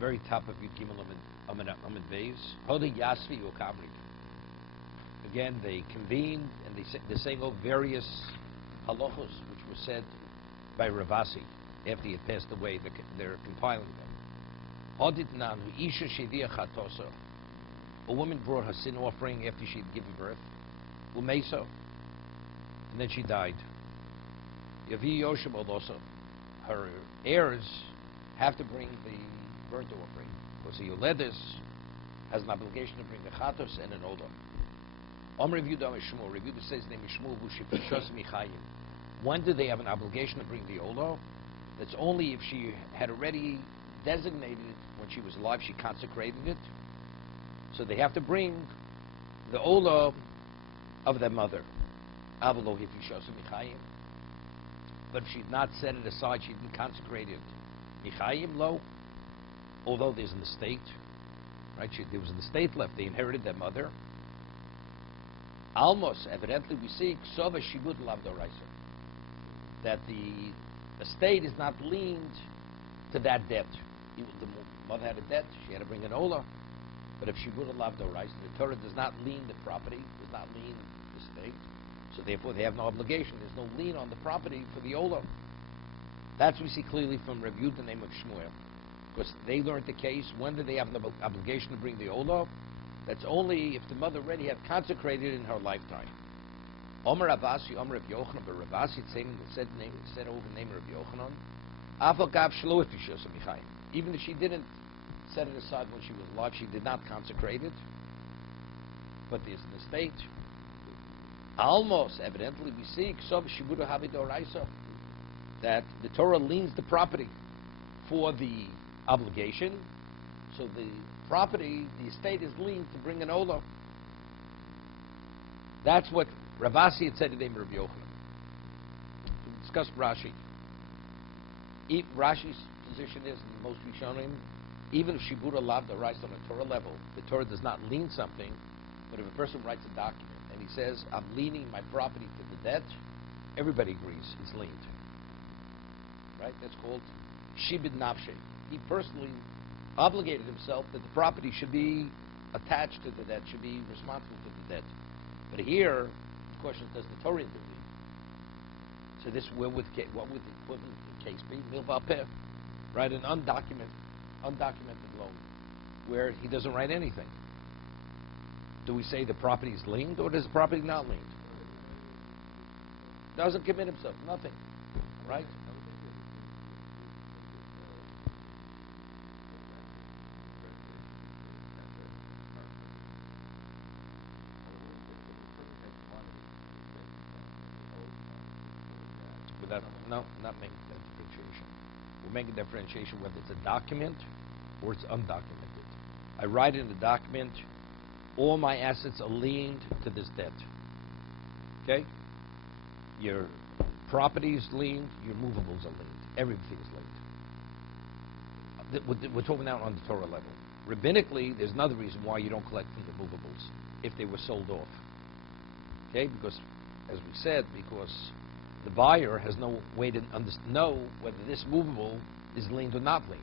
very top of Yud Gimel Amid Beis. Holding Yasvi Ukamrik. Again, they convened and they're saying all various halachos which were said by Ravasi after he had passed away. They're compiling them. Hodit Nanu Isha Shedia Chatoso. A woman brought her sin offering after she had given birth. Umeso. And then she died. Yavi Yoshim also. Her heirs have to bring the burnt offering. Because the Yoledis has an obligation to bring the Chatos and an Ola. Rev Yehuda says name is Shmuel Vushipishos Michayim. When do they have an obligation to bring the Ola? That's only if she had already designated it when she was alive, she consecrated it. So they have to bring the Ola of their mother. But if she'd not set it aside, she didn't consecrate it. Michayim lo, although there's an estate, right? There was an estate left. They inherited their mother. Almost, evidently, we see Ksova Shibud Lavdoraisa, that the estate is not liened to that debt. The mother had a debt; she had to bring an Ola. But if Shibud Lavdoraisa, the Torah does not lien the property, does not lien the estate, so therefore they have no obligation. There's no lien on the property for the Ola. That's what we see clearly from Rabbi Yehuda, the name of Shmuel. Because they learned the case, when do they have an obligation to bring the Ola? That's only if the mother already had consecrated in her lifetime. Omer Rabasi, Omer Rabbi Yochanan, but Rabasi said over the name of Rabbi Yochanan, Afal Gav Shlo Ifishos Michayim. Even if she didn't set it aside when she was alive, she did not consecrate it. But there's an estate. Almost, evidently, we see Ksov Shibuda Havidoraisa, that the Torah liens the property for the obligation. So the property, the estate is liened to bring an Ola. That's what Ravasi had said to name Rabbi Yochanan. We discussed Rashi. Rashi's position is, in most Rishonim, even if Shibuda Lavda writes on a Torah level, the Torah does not lien something, but if a person writes a document and he says, I'm liening my property to the debt, everybody agrees it's liened. Right? That's called Shibud Nafshe. He personally obligated himself that the property should be attached to the debt, should be responsible for the debt. But here, the question is, does the Torah intervene? So this, what would the equivalent case be? Milva Peh, right? An undocumented loan, where he doesn't write anything. Do we say the property is liened, or does the property not liened? Doesn't commit himself, nothing, right? No, not making that differentiation. We're making differentiation whether it's a document or it's undocumented. I write in the document, all my assets are liened to this debt. Okay? Your property is liened, your movables are liened. Everything is liened. We're talking now on the Torah level. Rabbinically, there's another reason why you don't collect from the movables if they were sold off. Okay? Because, as we said, because the buyer has no way to know whether this movable is liened or not liened.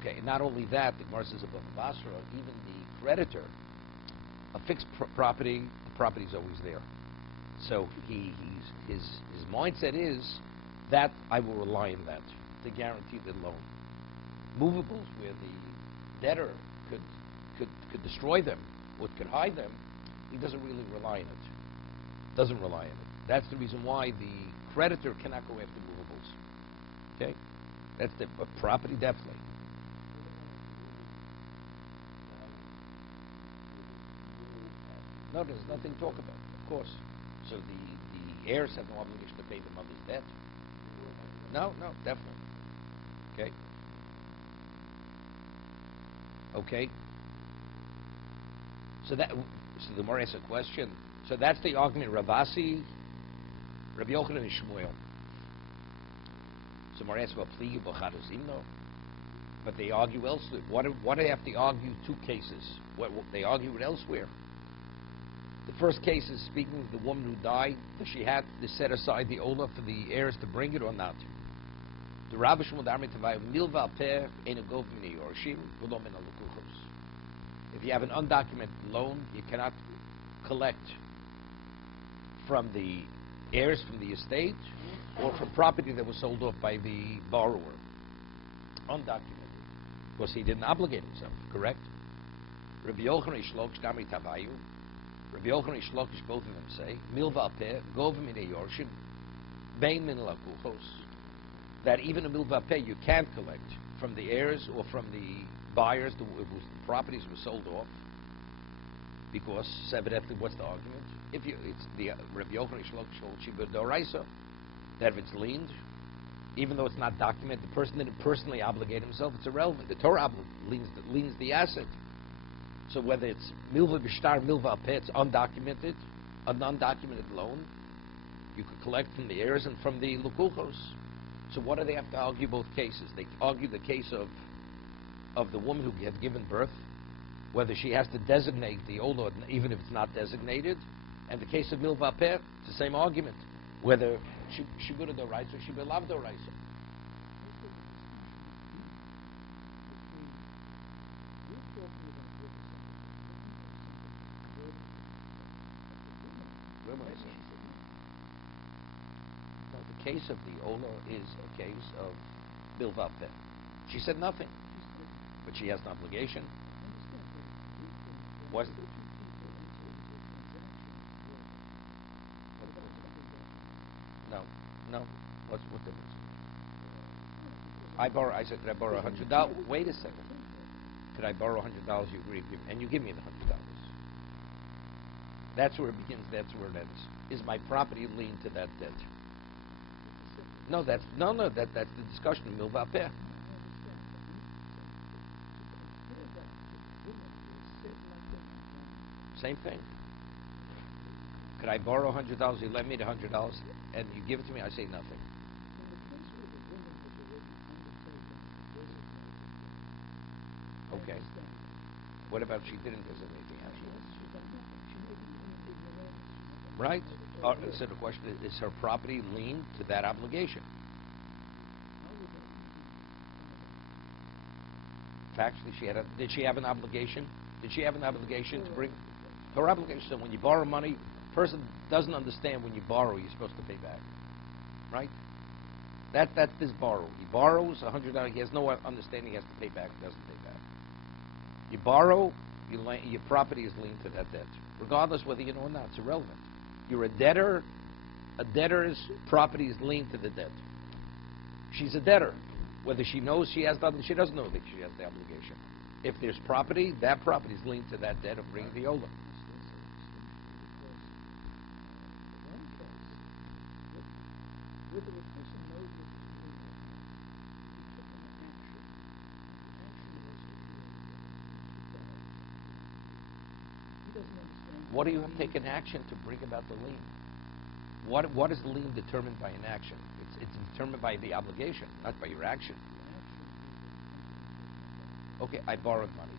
Okay, and not only that, the Gemara says above Basra, even the creditor, a fixed property, the property is always there. So his mindset is that I will rely on that to guarantee the loan. Movables where the debtor could destroy them or could hide them, he doesn't really rely on it. Doesn't rely on it. That's the reason why the creditor cannot go after movables. Okay? That's the property, definitely. No, there's nothing to talk about, of course. So the heirs have no obligation to pay the mother's debt. No, definitely. Okay? Okay? So the Gemara asks a question. So that's the argument Ravasi, Rabbi Yochanan, and Shmuel. So Gemara asks about Pliyu B'chadazimno, but they argue elsewhere. Why do they have to argue two cases? What they argue it elsewhere. The first case is speaking of the woman who died. Does she have to set aside the Ola for the heirs to bring it or not? The Rabbi Shmuel Darmi Tavai Milva Per in a Gov Mini Yorshim V'lo Min Alukuchos. If you have an undocumented loan, you cannot collect from the heirs from the estate or from property that was sold off by the borrower. Undocumented. Because he didn't obligate himself, correct? Rabbi Yochanan Ishlokish Damri Tavayu. Rabbi Yochanan Ishlokish, both of them say, Milva Peh, Gov Mine Yorshim, Bein Min Lakuchos, that even a Milva Peh you can't collect from the heirs or from the buyers, the properties were sold off, because, evidently, what's the argument? If you, it's the Rabbi Yochanan Ishlokish holds Shibur Doraisa, that if it's liened, even though it's not documented, the person didn't personally obligate himself, it's irrelevant. The Torah liens the asset. So whether it's milva b'shtar, milva peh, it's undocumented, a non-documented loan, you could collect from the heirs and from the lukuchos. So what do they have to argue both cases? They argue the case of the woman who had given birth, whether she has to designate the olah, even if it's not designated, and the case of milva peh, it's the same argument, whether she would have the rights or she would have the rights. The case of the olah is a case of milva peh. She said nothing, but she has an obligation. What? No. What's what difference? I said, could I borrow $100? Wait a second. Could I borrow $100? You agree, and you give me the $100. That's where it begins. That's where it ends. Is my property liened to that debt? No, that's the discussion of milva peh. Same thing. Could I borrow $100? You lend me the $100, and you give it to me. I say nothing. Okay. What about if she didn't designate the asset? Right. So the question is her property liened to that obligation? Factually, did she have an obligation? Did she have an obligation to bring her obligation? So when you borrow money, person doesn't understand when you borrow, you're supposed to pay back, right? That's this borrow. He borrows $100. He has no understanding. He has to pay back. Doesn't pay back. You borrow, your property is linked to that debt, regardless whether you know or not. It's irrelevant. You're a debtor. A debtor's property is linked to the debt. She's a debtor, whether she knows she has the obligation. She doesn't know that she has the obligation. If there's property, that property is linked to that debt of bringing the olah. What do you have taken action to bring about the lien? What is the lien determined by an action? It's determined by the obligation, not by your action. Okay, I borrowed money.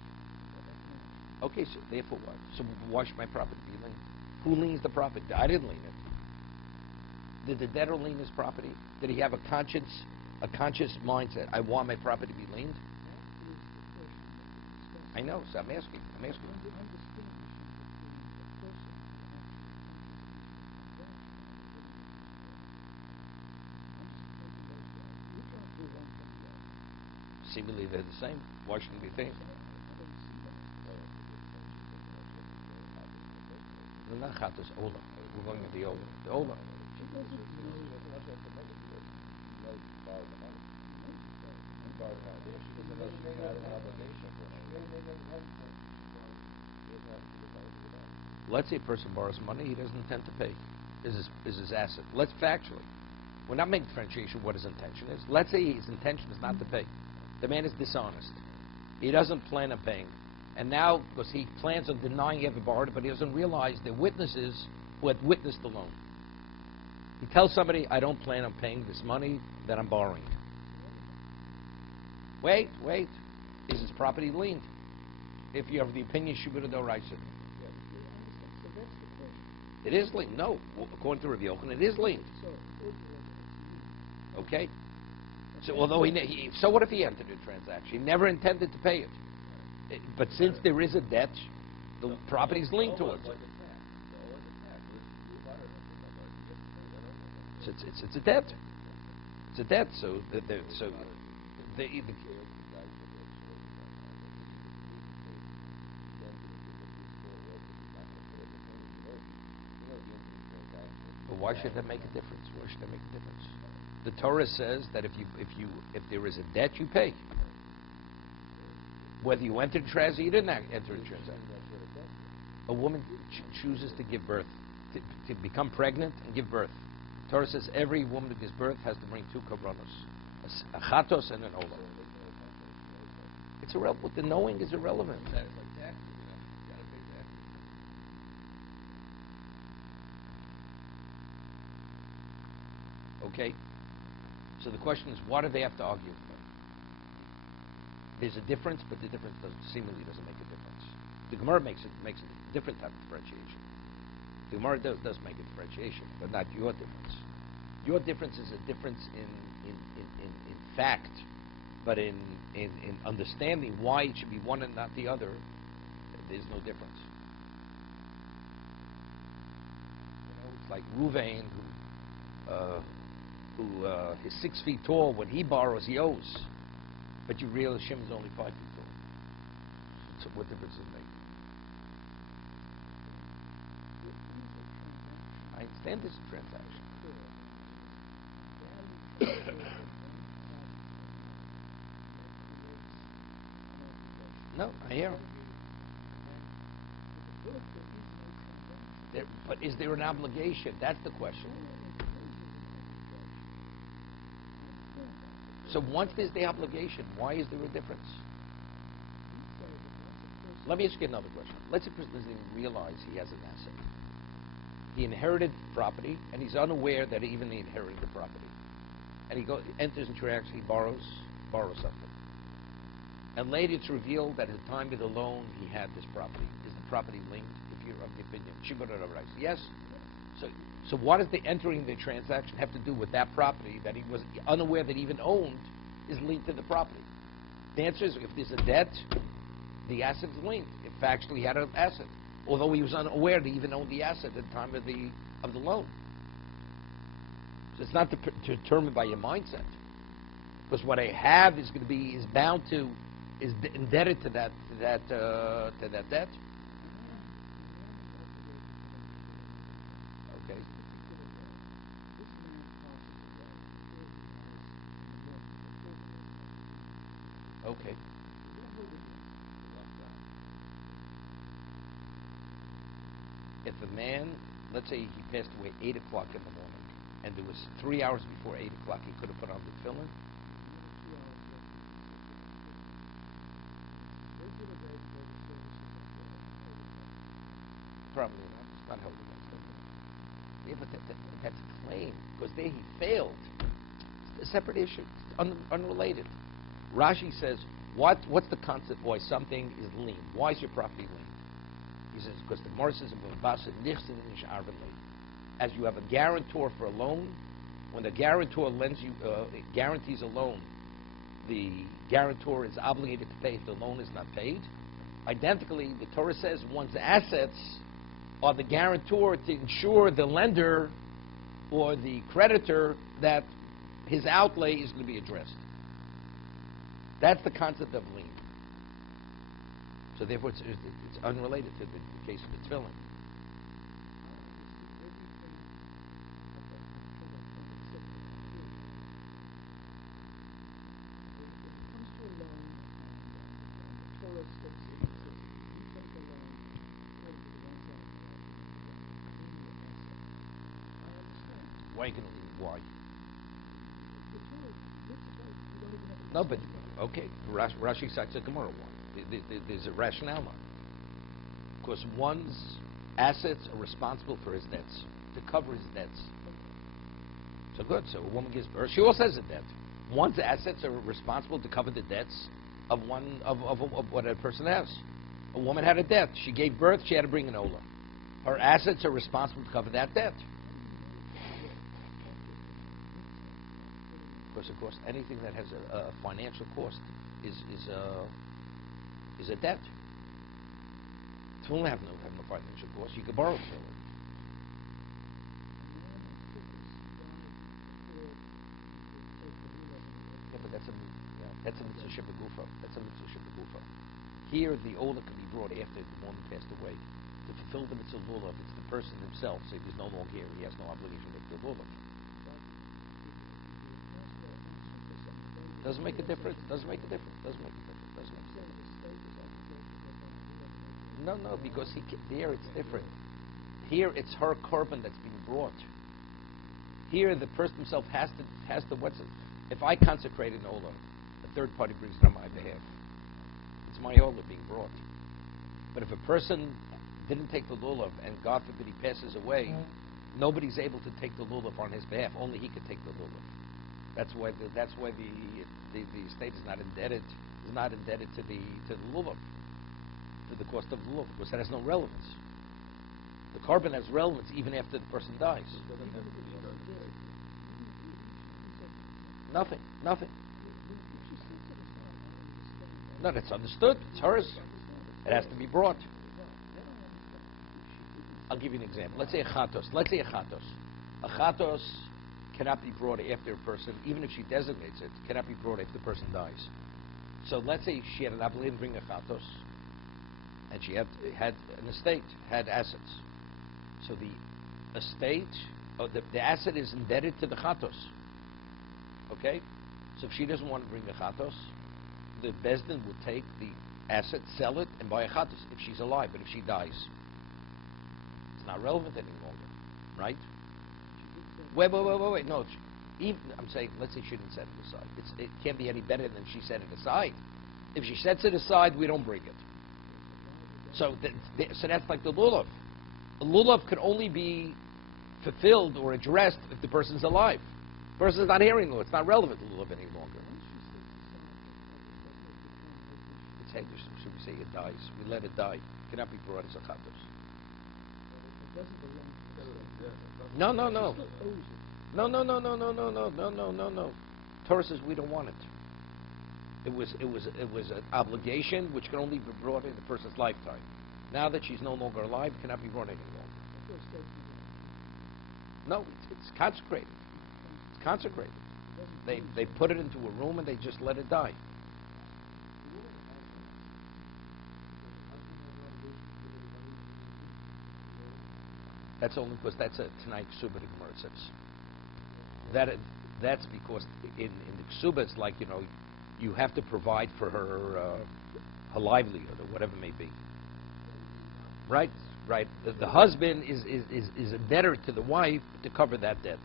Okay, so therefore what? So why should my property be liened? Who liens the property? I didn't lien it. Did the debtor lien his property? Did he have a conscious mindset? I want my property to be liened? I know, so I'm asking. Seemingly they're the same. Why shouldn't they be the same? We're not chatos olah. We're going to the olah. The olah. Let's say a person borrows money he doesn't intend to pay. Is his asset. Let's factually. We're not making differentiation what his intention is. Let's say his intention is not to pay. The man is dishonest. He doesn't plan on paying. And now, because he plans on denying he ever borrowed it, but he doesn't realize the witnesses who had witnessed the loan. He tells somebody, I don't plan on paying this money that I'm borrowing. Wait. Is his property liened? If you have the opinion, Shibura do Raisa. It is liened. No. According to Rabbi Yochanan, it is liened. Okay? So although so what if he entered a transaction? He never intended to pay it. But since there is a debt, the property's linked towards it. So it's a debt. It's a debt. So but why should that make a difference? Why should that make a difference? The Torah says that if there is a debt, you pay. Whether you entered a transaction or you didn't enter a transaction. A woman chooses to give birth, to become pregnant and give birth. The Torah says every woman who gives birth has to bring 2 korbanos, a chatos and an olah. It's irrelevant. The knowing is irrelevant. Okay? So the question is, why do they have to argue? There's a difference, but the difference seemingly doesn't make a difference. The Gemara makes a different type of differentiation. The Gemara does make a differentiation, but not your difference. Your difference is a difference in fact, but in understanding why it should be one and not the other, there's no difference. You know, it's like Ruvain, who is 6 feet tall. When he borrows, he owes. But you realize Shimon's only 5 feet tall. So what difference does it make? I understand this is a transaction. No, I hear him. But is there an obligation? That's the question. So once there's the obligation, why is there a difference? Let me ask you another question. Let's say a person doesn't even realize he has an asset. He inherited property, and he's unaware that he even inherited the property. And he enters into transaction, he borrows something. And later it's revealed that at the time of the loan, he had this property. Is the property linked, if you're of the opinion? Yes? So what does the entering the transaction have to do with that property that he was unaware that he even owned is linked to the property? The answer is, if there's a debt, the asset is linked. If actually he had an asset, although he was unaware that he even owned the asset at the time of the loan. So it's not determined by your mindset, because what I have is indebted to that debt. Okay. Okay. If a man, let's say he passed away 8 o'clock in the morning, and there was 3 hours before 8 o'clock he could have put on the tefillin, probably not. It's not held against him. Yeah, but that's a claim, because there he failed. It's a separate issue. It's unrelated. Rashi says, what's the concept why something is lien? Why is your property lien? He says, because the Gemara says, as you have a guarantor for a loan, when the guarantor guarantees a loan, the guarantor is obligated to pay if the loan is not paid. Identically, the Torah says one's assets are the guarantor to ensure the lender or the creditor that his outlay is going to be addressed. That's the concept of lien. So therefore, it's unrelated to the case of the tefillin. Why? No, but okay. Rashi cites a Gemara one. There's a rationale on it. Because one's assets are responsible for his debts, to cover his debts. So good. So a woman gives birth. She also has a debt. One's assets are responsible to cover the debts of what a person has. A woman had a debt. She gave birth. She had to bring an olah. Her assets are responsible to cover that debt. Because of course, anything that has a financial cost is a debt. It won't have no financial cost. You can borrow for it. Yeah, but that's a mitzvah shebegufa. That's a mitzvah shebegufa. Here, the older can be brought after the woman passed away to fulfill the mitzvah lulav. It's the person himself. So if he's no longer here, he has no obligation to make the lulav. Doesn't make a difference. Doesn't make a difference. Doesn't make a difference. Doesn't make a difference. No, because here it's different. Here it's her korban that's being brought. Here the person himself has to what's it? If I consecrate an olah, a third party brings it on my behalf. It's my olah being brought. But if a person didn't take the lulav and God forbid he passes away, nobody's able to take the lulav on his behalf. Only he could take the lulav. That's why the estate is not indebted to the lulav, to the cost of the lulav, because that has no relevance. The korban has relevance even after the person dies. Nothing. No, that's understood. It's hers. It has to be brought. I'll give you an example. Let's say a chatos. A chatos cannot be brought after a person, even if she designates it, cannot be brought after the person dies. So let's say she had an obligation to bring a chatos, and she had an estate, had assets. So the estate, the asset is indebted to the chatos. Okay? So if she doesn't want to bring a chatos, the bezdin will take the asset, sell it, and buy a chatos if she's alive. But if she dies, it's not relevant any longer, right? Wait. No, I'm saying, let's say she didn't set it aside. It can't be any better than she set it aside. If she sets it aside, we don't bring it. So that's like the lulav. The lulav could only be fulfilled or addressed if the person's alive. The person's not hearing the lulav. It's not relevant to lulav any longer. It's Hegdish. Should we say it dies? We let it die. It cannot be brought as a chatos. No. Torah says we don't want it. It was an obligation which can only be brought in the person's lifetime. Now that she's no longer alive, it cannot be brought any longer. No, it's consecrated. It's consecrated. They put it into a room and they just let it die. That's only because that's a Tanai Ksuba, the Gemara says. That's because in the Ksuba, it's like, you have to provide for her livelihood or whatever it may be. Right. The husband is a debtor to the wife to cover that debt.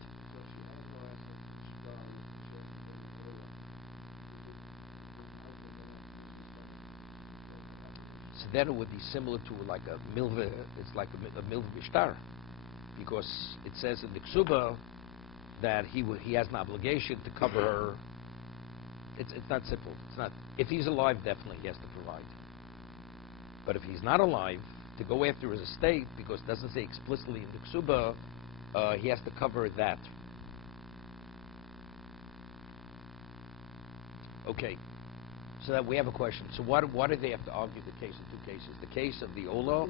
So then it would be similar to like a milva. It's like a milva bishtar, because it says in the Ksuba that he has an obligation to cover her. It's not simple. It's not. If he's alive, definitely he has to provide. But if he's not alive, to go after his estate, because it doesn't say explicitly in the Ksuba, he has to cover that. Okay. So that we have a question. So why do they have to argue the case in two cases? The case of the Ola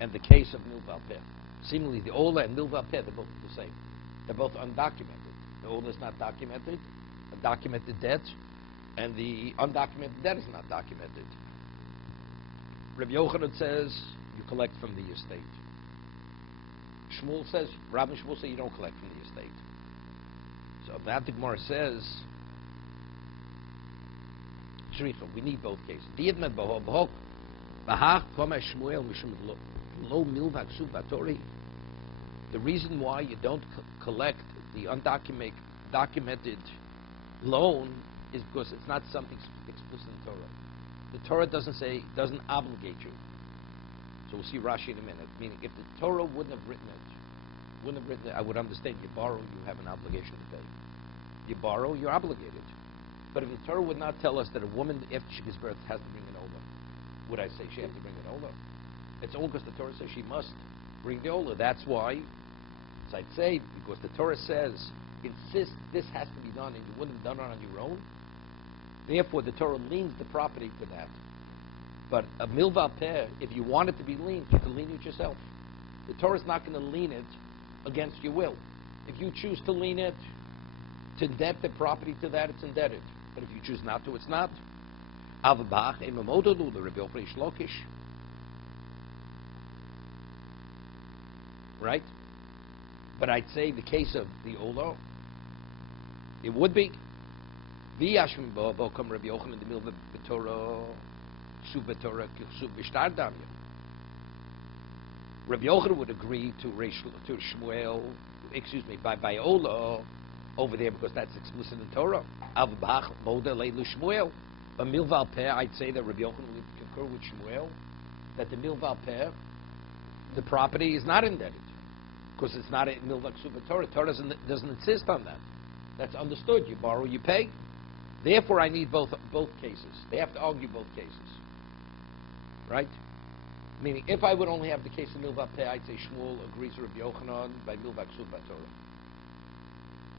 and the case of Milval Peh. Seemingly the Ola and Milval Peh, they're both the same. They're both undocumented. The Ola is not documented, a documented debt, and the undocumented debt is not documented. Rabbi Yochanan says you collect from the estate. Rabbi Shmuel says you don't collect from the estate. So that the Gemara says, we need both cases. The reason why you don't collect the undocumented loan is because it's not something explicit in Torah. The Torah doesn't obligate you. So we'll see Rashi in a minute. Meaning, if the Torah wouldn't have written it, I would understand. You borrow, you have an obligation to pay. You borrow, you're obligated. But if the Torah would not tell us that a woman, after she gives birth, has to bring an olah, would I say she has to bring an olah? It's only because the Torah says she must bring the olah. That's why, so I'd say, because the Torah says insists this has to be done and you wouldn't have done it on your own, therefore the Torah leans the property to that. But a milva peh, if you want it to be leaned, you can lean it yourself. The Torah is not going to lean it against your will. If you choose to lean it, to indebt the property to that, it's indebted. But if you choose not to, it's not. Right? But I'd say the case of the Olo, it would be. Rabbi Yochanan would agree to Shmuel, by Olo over there because that's explicit in Torah. But Milval Peh, I'd say that Rabbi Yochanan would concur with Shmuel that the Milval Peh, the property is not indebted because it's not a Milval Ksuba Torah. Torah doesn't insist on that. That's understood. You borrow, you pay. Therefore, I need both cases. They have to argue both cases. Right? Meaning, if I would only have the case of Milva Peh, I'd say Shmuel agrees with Rabbi Yochanan by Milva Ksuba Torah.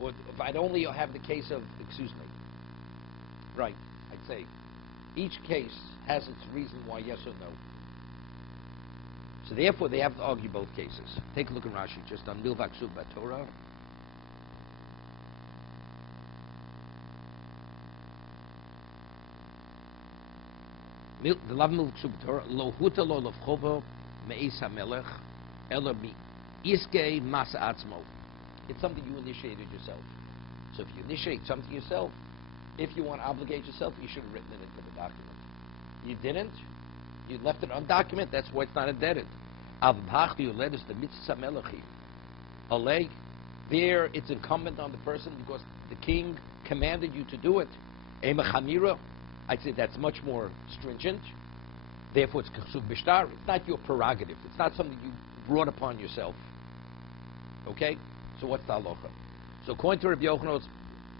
Or if I'd only have the case of, right, I'd say each case has its reason why yes or no. So therefore, they have to argue both cases. Take a look at Rashi, just on Milva Ksuba Torah. The love milk subtor lo huta lo levchovo me'is hamelech ela mi iske masa atzmo. It's something you initiated yourself. So if you initiate something yourself, if you want to obligate yourself, you should have written it into the document. You didn't. You left it undocumented. That's why it's not indebted. Avbach you led us the mitzvah melechi. Alei, there it's incumbent on the person because the king commanded you to do it. Ema chamira. I'd say that's much more stringent. Therefore, it's k'suv b'shtar. It's not your prerogative. It's not something you brought upon yourself. Okay? So what's the halacha? So according to Rabbi Yochanan,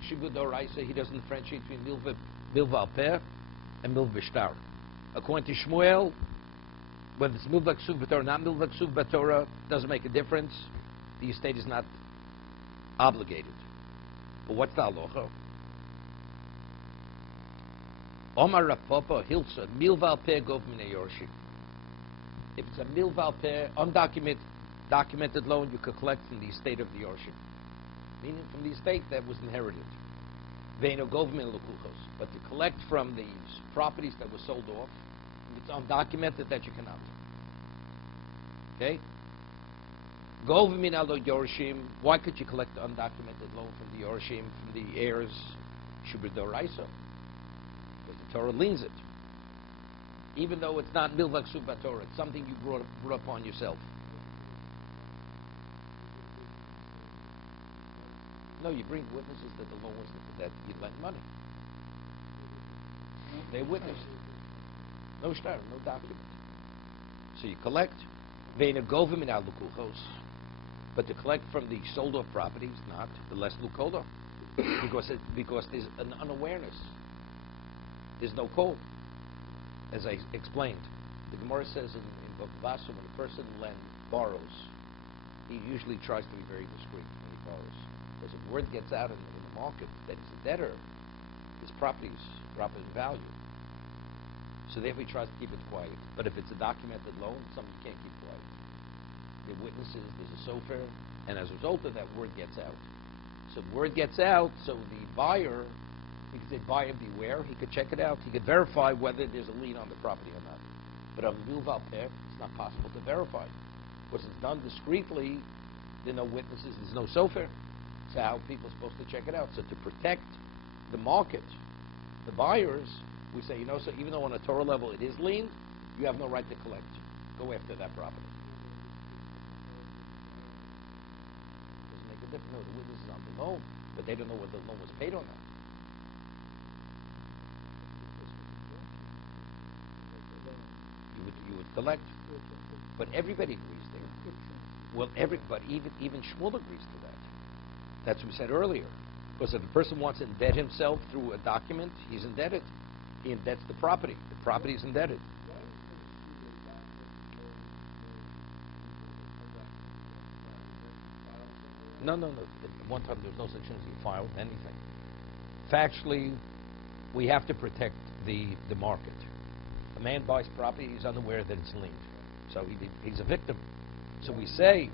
Shibud Doraisa, he doesn't differentiate between milva al peh and milva b'shtar. According to Shmuel, whether it's milva k'suv b'torah or not milva k'suv b'torah, doesn't make a difference. The estate is not obligated. But what's the halacha? Omar Rapapa Hilsa Milval Peh Gov Minei Yorshim. If it's a Milval Peh, documented loan, you could collect from the estate of the Yorshim, meaning from the estate that was inherited. Veino Gov Min Lukuchos, but to collect from the properties that were sold off, if it's undocumented, that you cannot. Okay. Gov Min Alo Yorshim. Why could you collect the undocumented loan from the Yorshim, from the heirs? Shubid Doraisa. Torah leans it, even though it's not milva ksuba Torah. It's something you brought upon yourself. No, you bring witnesses that the loan was that you lent money. They witnessed. No shtar, no document. So you collect. Veina govim in alukuchos, but to collect from the sold off properties, not the less lukola, because there's an unawareness. There's no call, as I explained. The Gemara says in Vasa, when a person borrows, he usually tries to be very discreet when he borrows. Because if word gets out in the market that he's a debtor, his properties drop in value. So therefore he tries to keep it quiet. But if it's a documented loan, it's something you can't keep quiet. There are witnesses, there's a sofer, and as a result of that, word gets out. So word gets out, so the buyer, he could say, buyer beware. He could check it out. He could verify whether there's a lien on the property or not. But on Milval Peh, it's not possible to verify. Because it's done discreetly, there are no witnesses, there's no sofer. So how are people supposed to check it out? So to protect the market, the buyers, we say, so even though on a Torah level it is lien, you have no right to collect. Go after that property. Doesn't make a difference. No, the witness is on the loan, but they don't know whether the loan was paid or not. You would collect, but everybody agrees there. Well, but even Shmuel agrees to that. That's what we said earlier. Because if a person wants to indebted himself through a document, he's indebted. He indebts the property. The property is indebted. No, no, no. At one time, there was no such thing as you filed anything. Factually, we have to protect the market. A man buys property, he's unaware that it's liened. So he's a victim. So we say,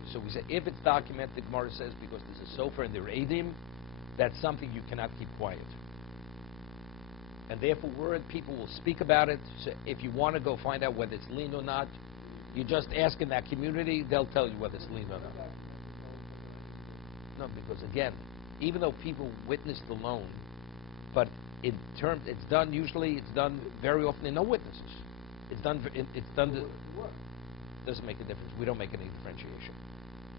if it's documented, Gemara says, because there's a sofer and there are edim, that's something you cannot keep quiet. And therefore, people will speak about it. So if you want to go find out whether it's lien or not, you just ask in that community, they'll tell you whether it's lien or not. No, because again, even though people witness the loan, but it's done very often in no witnesses. Doesn't make a difference. We don't make any differentiation.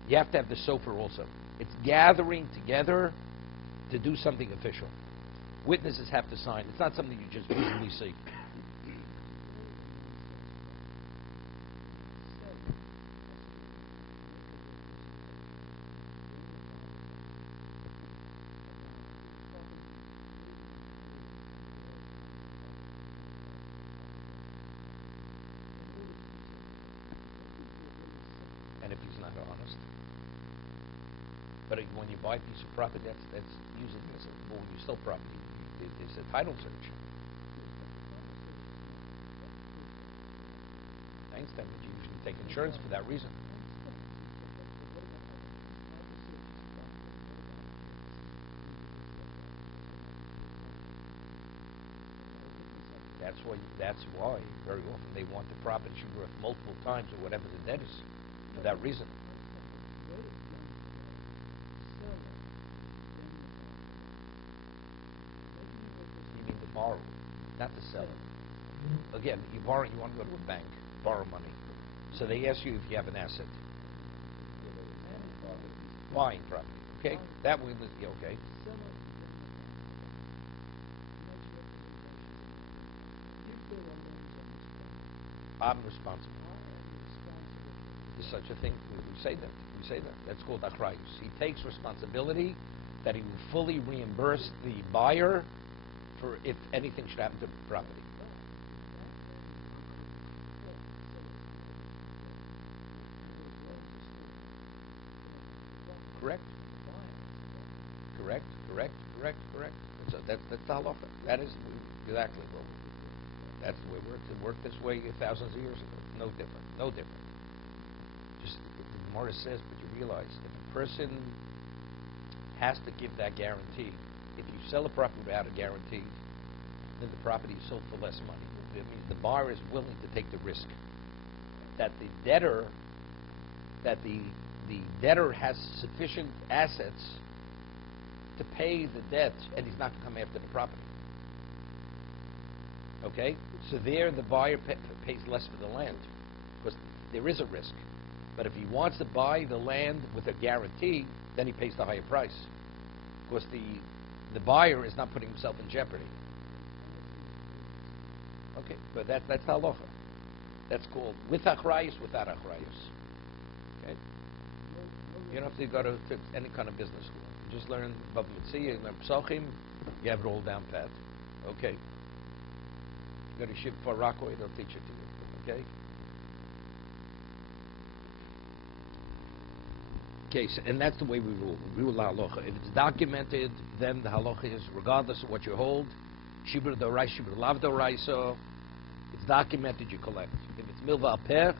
You have to have the sofer also. It's gathering together to do something official. Witnesses have to sign. It's not something you just visibly see. And if he's not honest. But when you buy a piece of property, that's usually innocent. But when you sell property, there's a title search. I understand, but you usually take insurance for that reason. That's why very often they want the property to be worth multiple times or whatever the debt is for that reason. You mean the borrower, not the seller. Again, you want to go to a bank, borrow money. So they ask you if you have an asset. Buying property. Okay? That way, okay. I'm responsible. There's such a thing. We say that. That's called achrayus. He takes responsibility that he will fully reimburse the buyer for if anything should happen to the property. Correct. That's the halacha. That is exactly what. That's the way it works. It worked this way thousands of years ago. No different. Just the Gemara says, but you realize if a person has to give that guarantee, if you sell a property without a guarantee, then the property is sold for less money. It means the buyer is willing to take the risk that the debtor has sufficient assets to pay the debt, and he's not going to come after the property. Okay? So there the buyer pays less for the land because there is a risk. But if he wants to buy the land with a guarantee, then he pays the higher price because the buyer is not putting himself in jeopardy. Okay, but that's halacha. That's called with achrayus, without achrayus. Okay? You don't have to go to any kind of business school. You just learn Bava Metzia, you learn Psachim, you have it all down pat. Okay? You go to Shiv for Rockaway, they'll teach it to you. Okay? Okay, so, and that's the way we rule. We rule halacha. If it's documented, then the halacha is, regardless of what you hold, shibur dorai, shibur lav dorai, so it's documented, you collect. If it's milva per,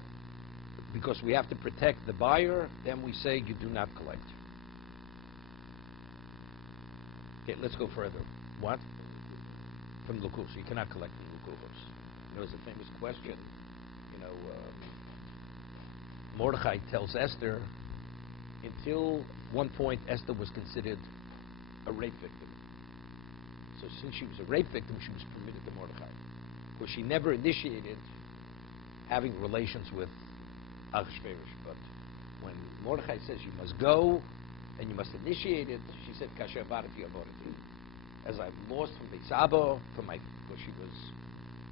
because we have to protect the buyer, then we say you do not collect. Okay, let's go further. What? From lukus. You cannot collect from lukus. There was a famous question. Mordechai tells Esther, until one point, Esther was considered a rape victim. So since she was a rape victim, she was permitted to Mordechai. Because she never initiated having relations with Achashverosh. But when Mordechai says you must go and you must initiate it, she said, Kasher avarti avorti. As I've lost from Beis Abba, because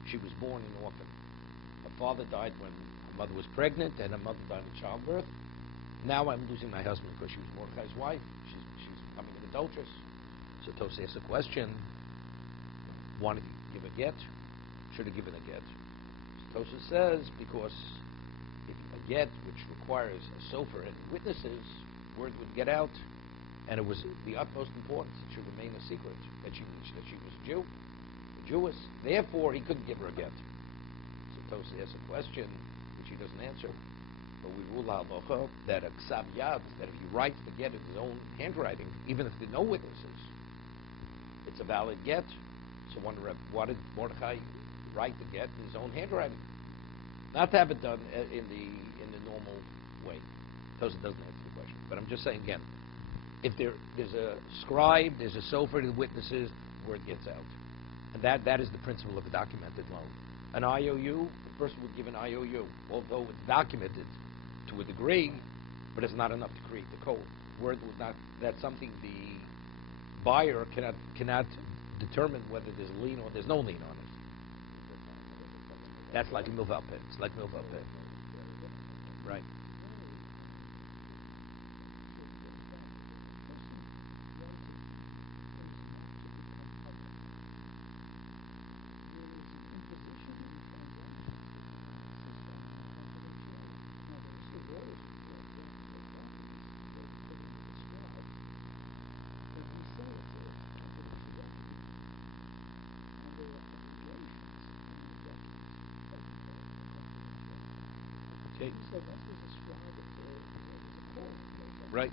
she was born an orphan. Her father died when her mother was pregnant, and her mother died in childbirth. Now I'm losing my husband because she was Mordechai's wife. She's becoming an adulteress. So Tosa asks a question, wanted to give a get, should have given a get. So Tosa says, because if a get, which requires a sofer and witnesses, word would get out, and it was the utmost importance it should remain a secret that she was a Jew, a Jewess. Therefore, he couldn't give her a get. So Tosi asks a question which he doesn't answer. But we rule halacha that a ksav yad, that if he writes the get in his own handwriting, even if there are no witnesses, it's a valid get. So why did Mordechai write the get in his own handwriting? Not to have it done in the normal way. Tosa doesn't answer the question. But I'm just saying again, if there's a scribe, there's a sofer to the witnesses, word gets out. And that is the principle of a documented loan. An IOU, the person would give an IOU, although it's documented to a degree, but it's not enough to create the code. Word would not. That's something the buyer cannot determine whether there's a lien or there's no lien on it. That's like a milval pay. It's like milval pay. Right. Okay. Right.